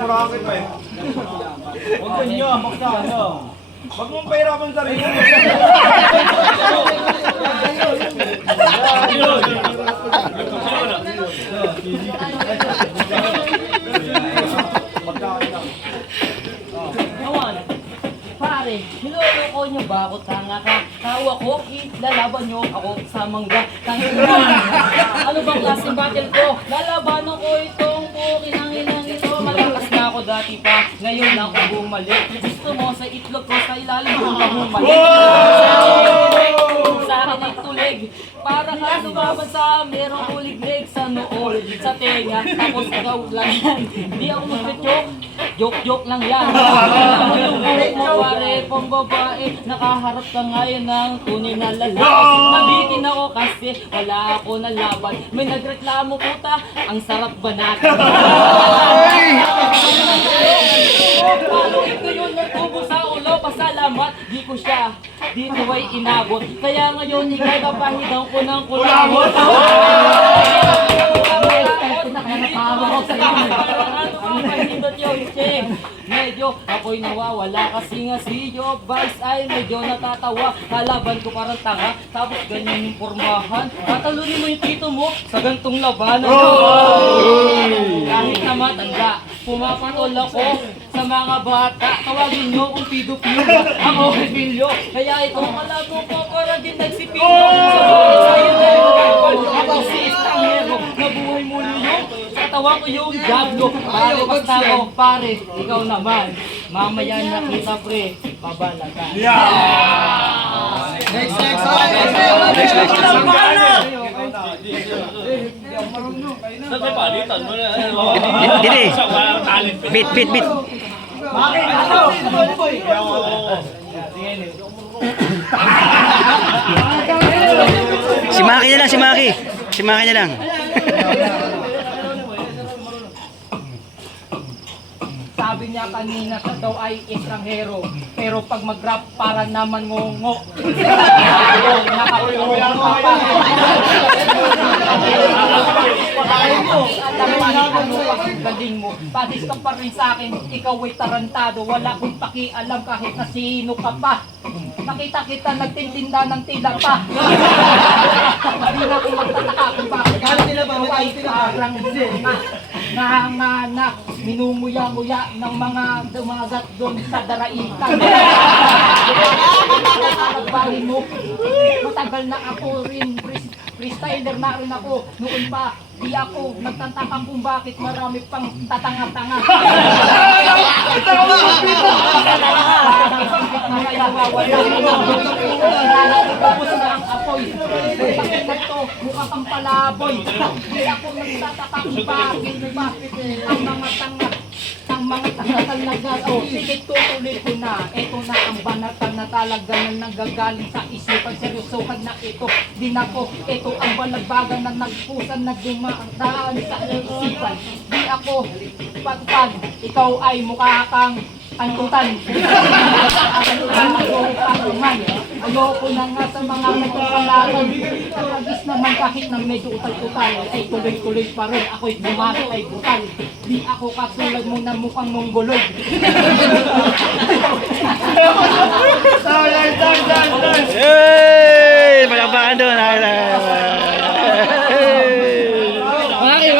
Murangit pa eh. Huwag ganyo, magkano. Huwag mong pahirapan sarili mo. Pare, niloloko nyo ba ako? Tanga ka. Tawa ko, lalaban nyo ako sa mangga. Ano bang klaseng battle ko? Lalabanan ko itong bukinang ito. Malakas na ako dati pa, ngayon lang ako bumalik. Gusto mo sa itlog ko, sa ilalim ko ka bumalik. Sa akin ay tulig, para ka sumaban sa merong kuliglig sa noo, sa tenga, tapos ikaw lang yan. Di ako mag-joke, joke lang yan. Yung buhok mo pare, pang babae, nakaharap ka ngayon ng tunay na lalaki. Nabitin ako kasi wala ako na laban. May nagreklamo puta, ang sarap ba natin? Paluin ko yun ng tubo sa ulo, pasalamat, di ko siya dito ay inabot. Kaya ngayon ikay kapahidaw ko ng kulabot. Medyo ako'y nawawala kasi nga si Joe Vice ay medyo natatawa. Kalaban ko parang tanga, tapos ganyan yung pormahan. Tatalunin mo yung tito mo sa gantong labanan. Kahit na matanda, pumapatol ako sa mga bata. Tawagin nyo kung pido-pido, ako Pilyo. Kaya itong malago ko para din nagsipino. Sa'yo na yung gagawin, ako si Estangero. Nabuhay muli yung tawa ko yung jablo. Pare, basta ako, pare, ikaw naman. Mamaya nakita pre, babalagan. Next. Saan palitan mo na? Dili. Bit. Si Maki na lang, si Maki na lang. Sabi niya kanina sa daw ay estranghero, pero pag mag-rap para naman ngongo. Nakapulong ka pa. Galing mo, patis ka pa rin sa akin, ikaw ay tarantado, wala kong pakialam kahit na sino ka pa. Nakita kita nagtitinda ng tila pa. Hindi na ako magtataka kung bakit ikaw ay parang nanganak, minumuya-muya ng mga dumagat doon sa daraitan. Nagbahin mo, matagal na ako rin, freestyler na rin ako, noon pa, di ako nagtataka kung bakit marami pang tatanga-tanga. Tapos na ang apoy, bakit to, mukha kang palaboy. Di ako nagtataka kung bakit ang mga tanga talaga. O, sige, tutuloy ko na. Ito na ang banatan na talaga na nagagaling sa isipan. Seryosohan na ito. Din ako, ito ang balagbagan na nagpusan na dumadaan sa isipan. Di ako patupad. Ikaw ay mukha kang kantutan. Ayoko na nga sa mga nagpapalaran. Agis naman kahit na medyo utal-utal ay tuloy-tuloy pa rin. Ako'y bumati ay brutal. Di ako katulad mo na mukhang monggolog. Hey! Palakpakan doon. Maki.